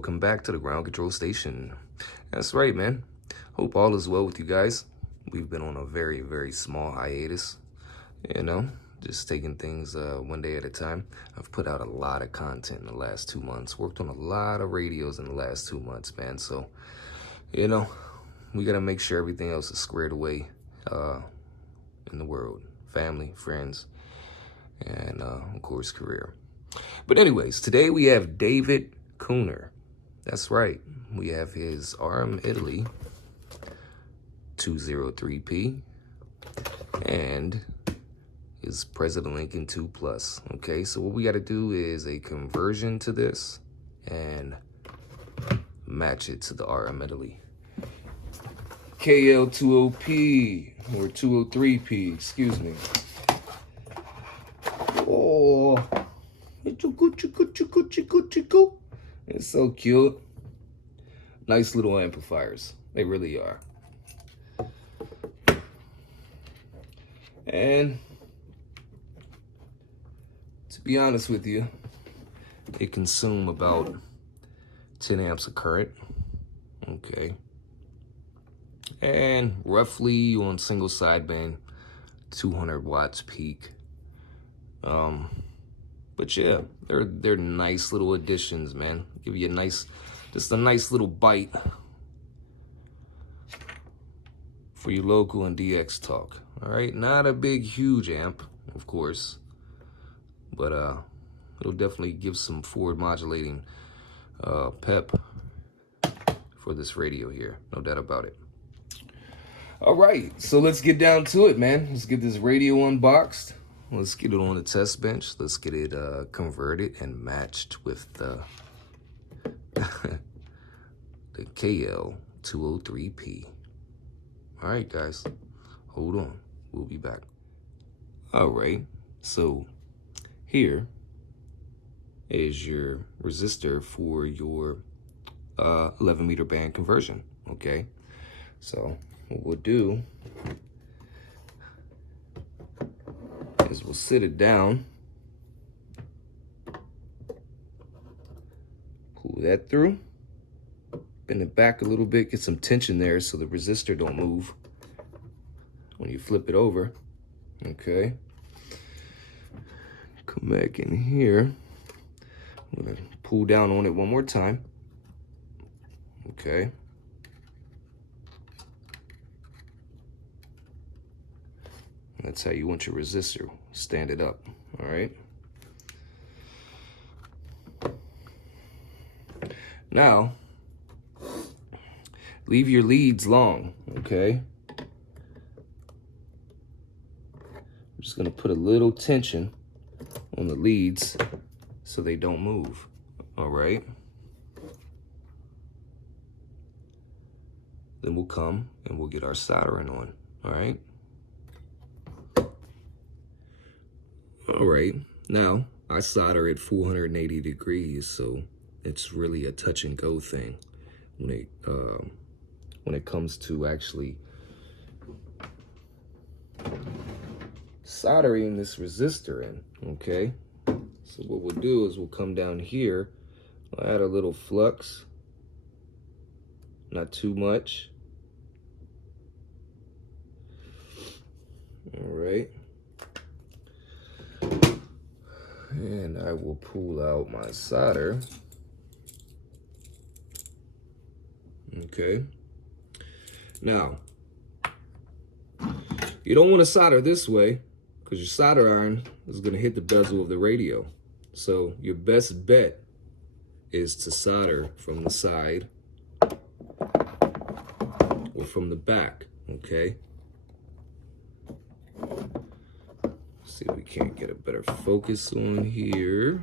welcome back to the ground control station. That's right, man. Hope all is well with you guys. We've been on a very, very small hiatus, just taking things one day at a time. I've put out a lot of content in the last 2 months, worked on a lot of radios in the last 2 months, man. So, we got to make sure everything else is squared away in the world. Family, friends, and of course, career. But anyways, today we have David Cooner. That's right. We have his RM Italy 203P and his President Lincoln 2 Plus. Okay, so what we got to do is a conversion to this and match it to the RM Italy. KL20P or 203P, excuse me. Oh, it's so cute. Nice little amplifiers. They really are. And to be honest with you, they consume about 10 amps of current. Okay. And roughly on single sideband, 200 watts peak. But yeah, they're nice little additions, man. Give you a nice little bite for your local and DX talk. All right, not a big, huge amp, of course, but it'll definitely give some forward modulating pep for this radio here, no doubt about it. All right, so let's get down to it, man. Let's get this radio unboxed. Let's get it on the test bench. Let's get it converted and matched with the the KL203P. All right, guys, hold on. We'll be back. All right, so here is your resistor for your 11 meter band conversion. Okay, so what we'll do is we'll sit it down, pull that through, bend it back a little bit, get some tension there so the resistor don't move when you flip it over. Okay, come back in here. I'm gonna pull down on it one more time. Okay. That's how you want your resistor. Stand it up, all right? Now, leave your leads long, okay? I'm just gonna put a little tension on the leads so they don't move, all right? Then we'll come and we'll get our soldering on, all right? All right, now I solder at 480 degrees, so it's really a touch and go thing when it comes to actually soldering this resistor in. Okay, so what we'll do is we'll come down here, I'll add a little flux, not too much. All right. And I will pull out my solder. Okay. Now, you don't want to solder this way because your solder iron is going to hit the bezel of the radio. So your best bet is to solder from the side or from the back. Okay. See if we can't get a better focus on here.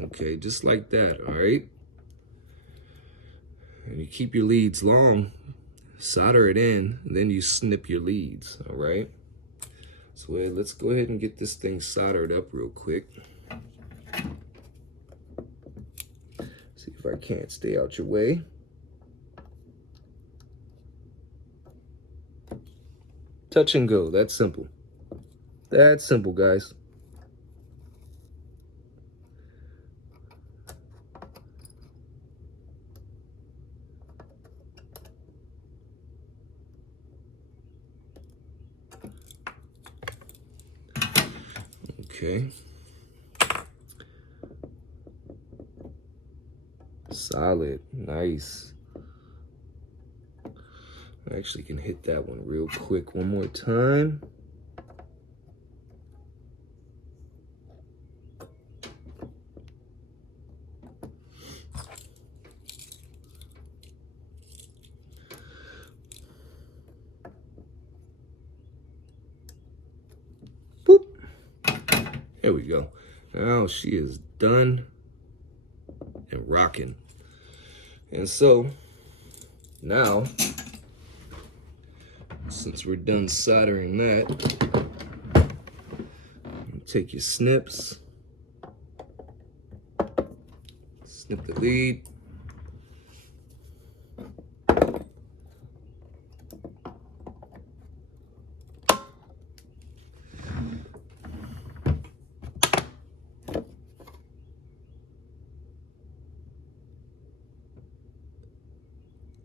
Okay, just like that, all right? And you keep your leads long, solder it in, and then you snip your leads, all right? So let's go ahead and get this thing soldered up real quick. See if I can't stay out your way. Touch and go, that's simple. That's simple, guys. Okay. Solid. Nice. I actually can hit that one real quick one more time. Boop. There we go. Now she is done and rocking. And so now, since we're done soldering that, take your snips, snip the lead.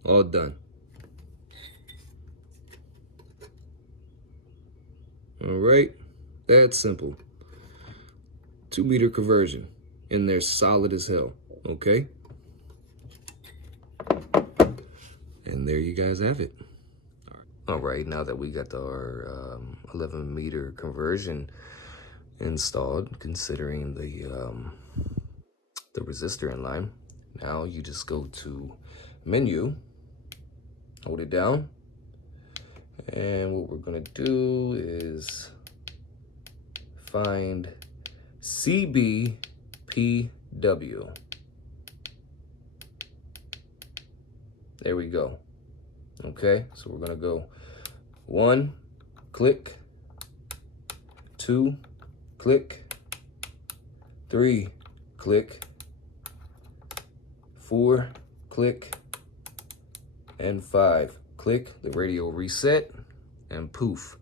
All done. All right, that's simple. 2-meter conversion, and they're solid as hell, okay? And there you guys have it. All right, now that we got our 11-meter conversion installed, considering the resistor in line, now you just go to menu, hold it down, and what we're gonna do is find CBPW. There we go. Okay, so we're gonna go 1, click, 2, click, 3, click, 4, click, and 5. Click, the radio reset, and poof.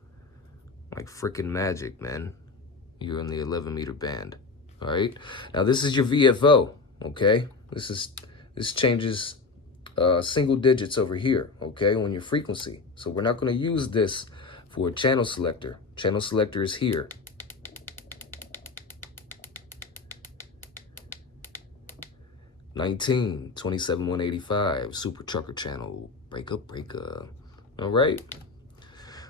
Like freaking magic, man. You're in the 11-meter band. All right. Now this is your VFO. Okay. This changes single digits over here. Okay, on your frequency. So we're not going to use this for a channel selector. Channel selector is here. (19, 27, 185) super trucker channel. Breaker. All right.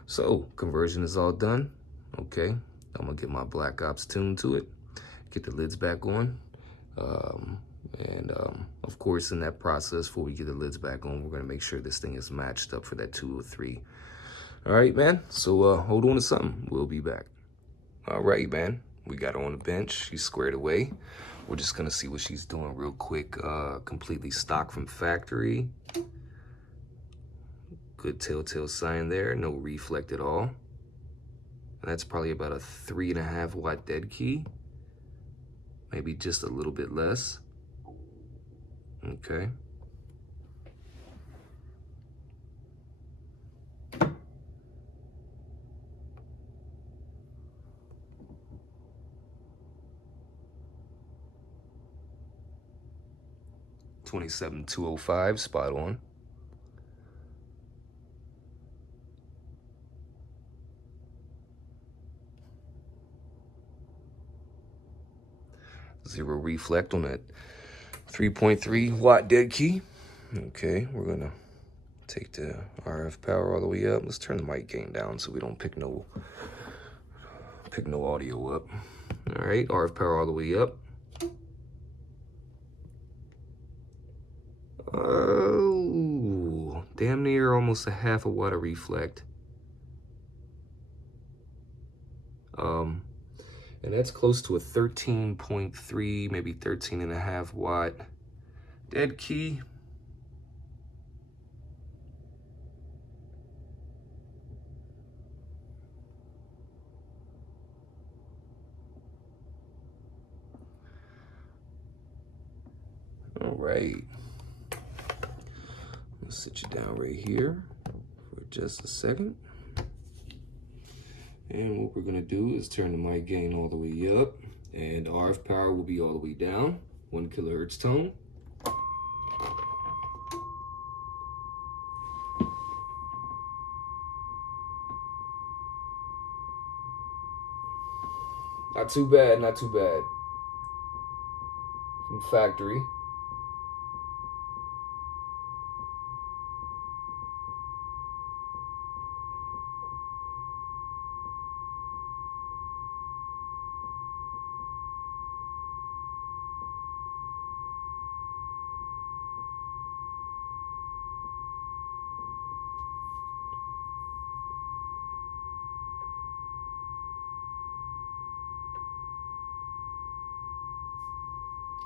So conversion is all done. Okay. I'm gonna get my Black Ops tune to it, get the lids back on, and of course in that process, before we get the lids back on, we're gonna make sure this thing is matched up for that 203. All right, man. So hold on to something. We'll be back. All right, man. We got her on the bench. She's squared away. We're just gonna see what she's doing real quick. Completely stock from factory. Good telltale sign there. No reflect at all. That's probably about a 3.5 watt dead key. Maybe just a little bit less. Okay. (27,205), spot on. Zero reflect on that 3.3 watt dead key. Okay, we're gonna take the RF power all the way up. Let's turn the mic gain down so we don't pick no audio up. All right, RF power all the way up. Oh, damn near almost a 1/2 watt of reflect. And that's close to a 13.3, maybe 13.5 watt dead key. All right. Let's sit you down right here for just a second. And what we're gonna do is turn the mic gain all the way up, and RF power will be all the way down, 1 kilohertz tone. Not too bad, not too bad. From factory.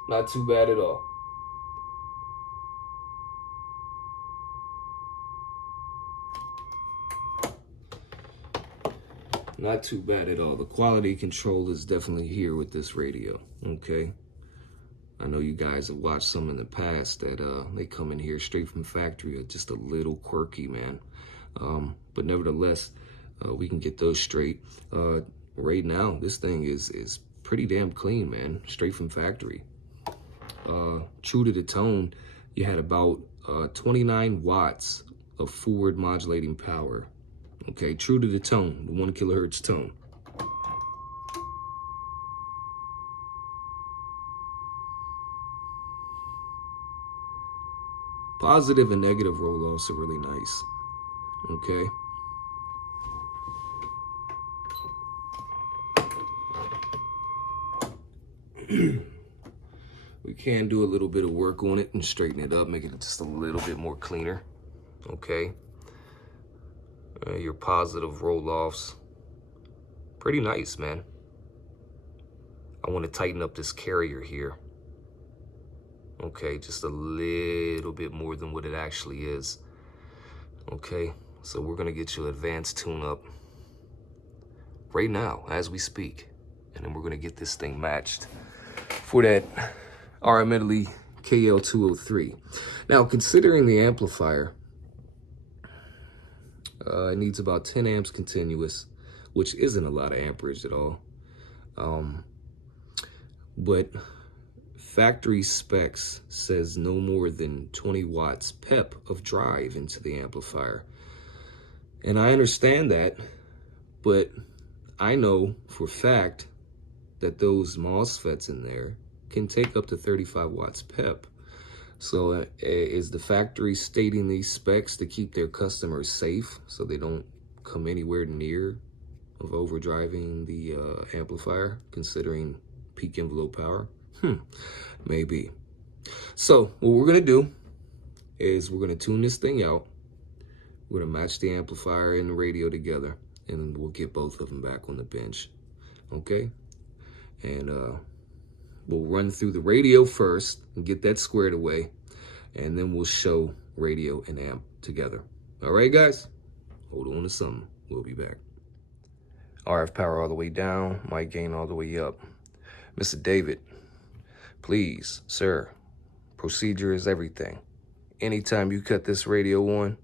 Not too bad at all. Not too bad at all. The quality control is definitely here with this radio, okay? I know you guys have watched some in the past that they come in here straight from factory are just a little quirky, man. But nevertheless, we can get those straight. Right now, this thing is pretty damn clean, man. Straight from factory. True to the tone, you had about 29 watts of forward modulating power. Okay, true to the tone, the 1 kilohertz tone. Positive and negative roll-offs are really nice. Okay. We can do a little bit of work on it and straighten it up, make it just a little bit more cleaner. Okay. Your positive roll-offs, pretty nice, man. I want to tighten up this carrier here. Okay, just a little bit more than what it actually is. Okay, so we're gonna get you advanced tune-up right now as we speak, and then we're gonna get this thing matched for that RM Italy KL203. Now, considering the amplifier, it needs about 10 amps continuous, which isn't a lot of amperage at all. But factory specs says no more than 20 watts pep of drive into the amplifier. And I understand that, but I know for a fact that those MOSFETs in there can take up to 35 watts pep. So is the factory stating these specs to keep their customers safe so they don't come anywhere near of overdriving the amplifier, considering peak envelope power? Maybe. So what we're gonna do is we're gonna tune this thing out. We're gonna match the amplifier and the radio together, and then we'll get both of them back on the bench, okay? And we'll run through the radio first and get that squared away, and then we'll show radio and amp together. All right, guys? Hold on to something. We'll be back. RF power all the way down, mic gain all the way up. Mr. David, please, sir, procedure is everything. Anytime you cut this radio on,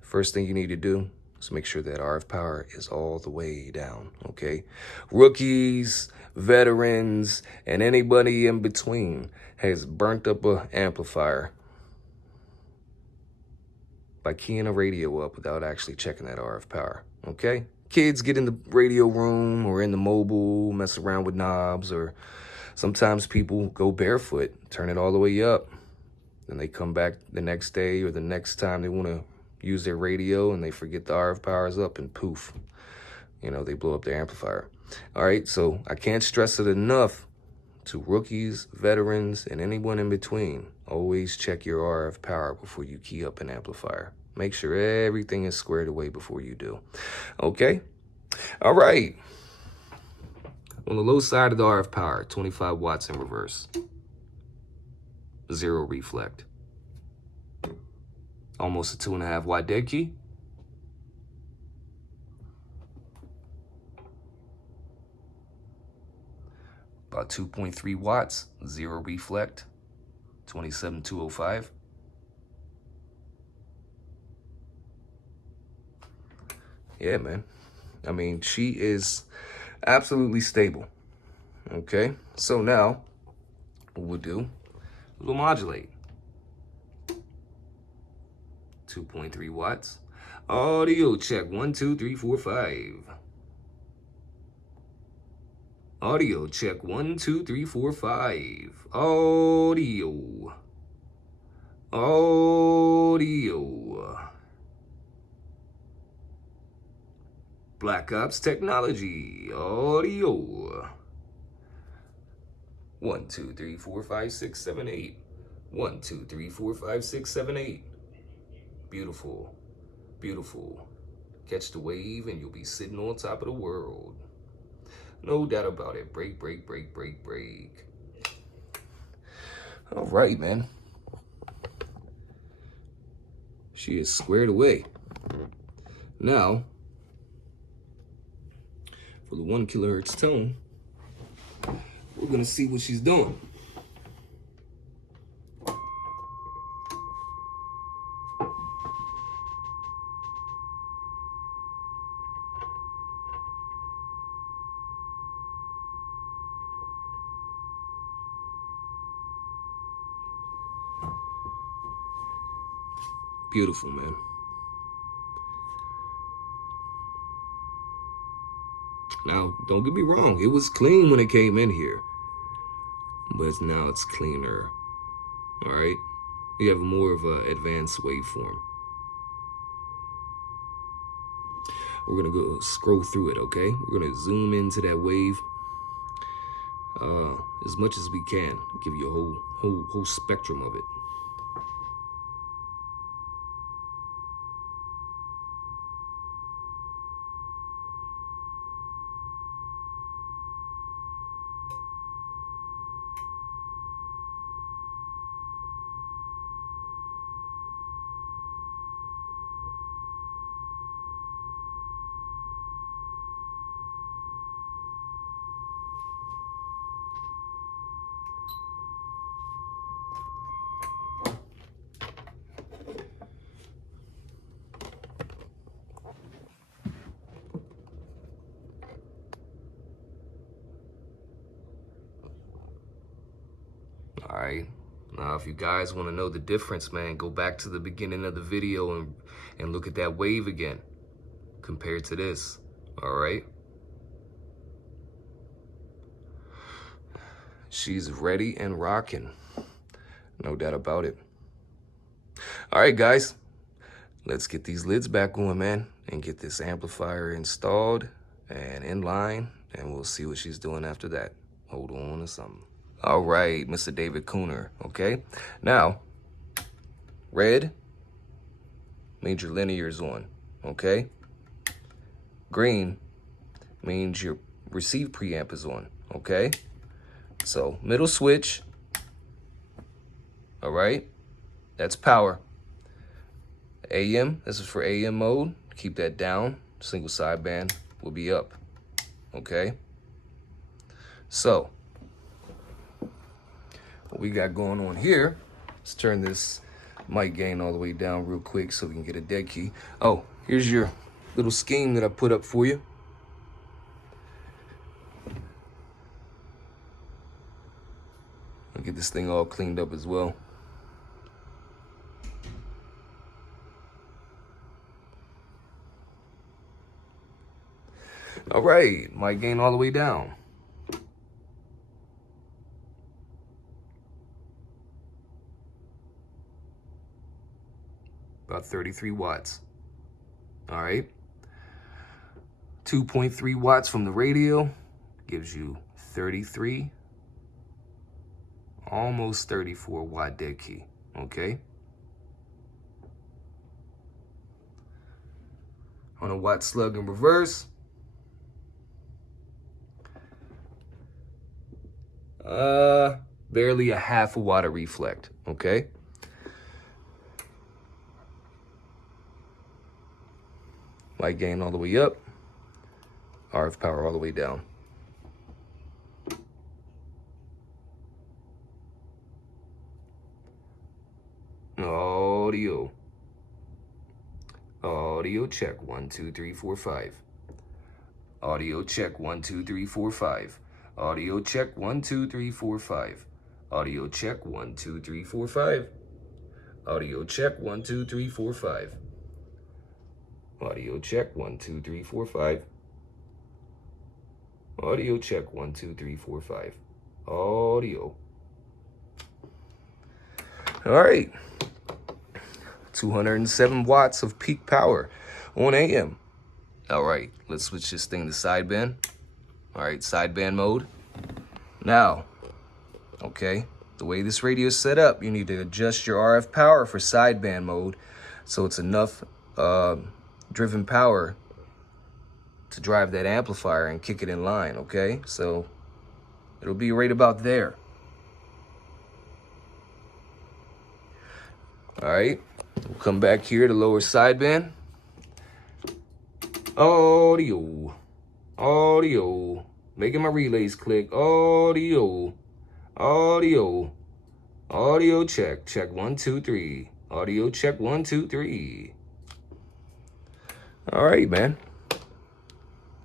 first thing you need to do is make sure that RF power is all the way down, okay? Rookies, veterans, and anybody in between has burnt up an amplifier by keying a radio up without actually checking that RF power, okay? Kids get in the radio room or in the mobile, mess around with knobs, or sometimes people go barefoot, turn it all the way up. Then they come back the next day or the next time they want to use their radio and they forget the RF power is up, and poof, you know, they blow up their amplifier. All right, so I can't stress it enough to rookies, veterans, and anyone in between. Always check your RF power before you key up an amplifier. Make sure everything is squared away before you do. Okay? All right. On the low side of the RF power, 25 watts in reverse. 0 reflect. Almost a 2.5 watt dead key. About 2.3 watts, 0 reflect. 27205. Yeah, man. I mean, she is absolutely stable. Okay, so now what we'll do, we'll modulate. 2.3 watts. Audio check. 1, 2, 3, 4, 5. Audio check 1, 2, 3, 4, 5. Audio. Audio. Black Ops Technology. Audio. 1, 2, 3, 4, 5, 6, 7, 8. 1, 2, 3, 4, 5, 6, 7, 8. Beautiful. Beautiful. Catch the wave and you'll be sitting on top of the world. No doubt about it. Break, break, break, break, break. All right, man. She is squared away. Now, for the 1 kilohertz tone, we're going to see what she's doing. Beautiful, man. Now, don't get me wrong. It was clean when it came in here. But now it's cleaner. All right? You have more of an advanced waveform. We're going to go scroll through it, okay? We're going to zoom into that wave as much as we can. Give you a whole spectrum of it. All right. Now, if you guys want to know the difference, man, go back to the beginning of the video and look at that wave again compared to this. All right. She's ready and rocking. No doubt about it. All right, guys. Let's get these lids back on, man, and get this amplifier installed and in line, and we'll see what she's doing after that. Hold on to something. All right, Mr. David Cooner, okay? Now, red means your linear's on, okay? Green means your receive preamp is on, okay? So, middle switch, all right? That's power. AM, this is for AM mode. Keep that down. Single sideband will be up, okay? So, what we got going on here, let's turn this mic gain all the way down real quick so we can get a dead key. Oh, here's your little scheme that I put up for you. I'll get this thing all cleaned up as well. All right, mic gain all the way down. About 33 watts. All right. 2.3 watts from the radio gives you 33, almost 34 watt dead key, okay? On a watt slug in reverse, barely a half a watt of reflect, okay? Light gain all the way up, RF power all the way down. Audio. Audio check 1, 2, 3, 4, 5. Audio check 1, 2, 3, 4, 5. Audio check 1, 2, 3, 4, 5. Audio check 1, 2, 3, 4, 5. Audio check 1, 2, 3, 4, 5. Audio check 1, 2, 3, 4, 5. Audio check 1, 2, 3, 4, 5. Audio. All right. 207 watts of peak power on AM. All right, let's switch this thing to sideband. All right, sideband mode. Now, okay, the way this radio is set up, you need to adjust your RF power for sideband mode so it's enough driven power to drive that amplifier and kick it in line, okay? So it'll be right about there. All right, we'll come back here to lower sideband. Audio, audio, making my relays click. Audio, audio, audio check, check 1, 2, 3. Audio check 1, 2, 3. All right, man.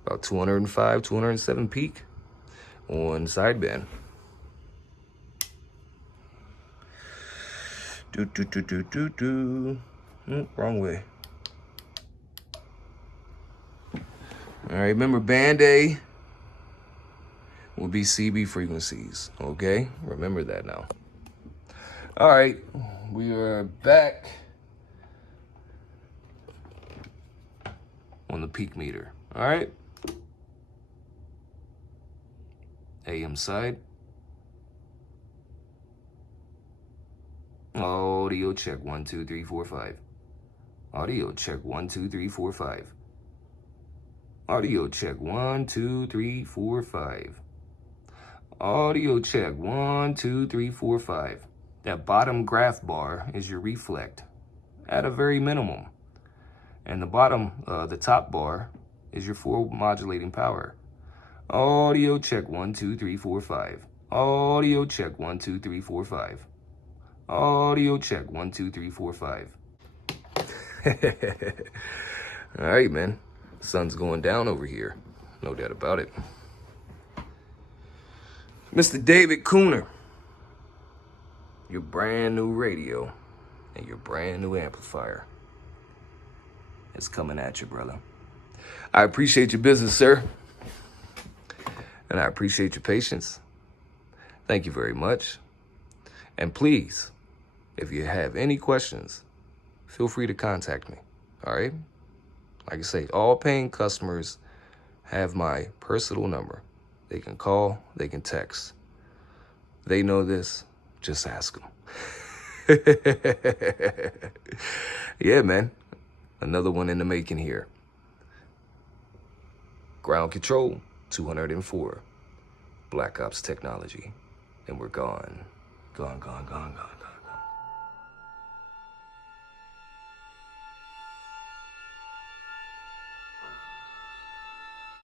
About 205, 207 peak on sideband. Wrong way. All right, remember band A will be CB frequencies, okay? Remember that now. All right, we are back on the peak meter, all right? AM side. Audio check 1, 2, 3, 4, 5. Audio check 1, 2, 3, 4, 5. Audio check 1, 2, 3, 4, 5. Audio check 1, 2, 3, 4, 5. That bottom graph bar is your reflect at a very minimum. And the bottom, the top bar is your full modulating power. Audio check 1, 2, 3, 4, 5. Audio check 1, 2, 3, 4, 5. Audio check 1, 2, 3, 4, 5. All right, man. Sun's going down over here. No doubt about it. Mr. David Cooner, your brand new radio and your brand new amplifier is coming at you, brother. I appreciate your business, sir. And I appreciate your patience. Thank you very much. And please, if you have any questions, feel free to contact me, all right? Like I say, all paying customers have my personal number. They can call, they can text. They know this, just ask them. Yeah, man, another one in the making here. Ground control, 204. Black Ops technology. And we're gone. Gone, gone, gone, gone.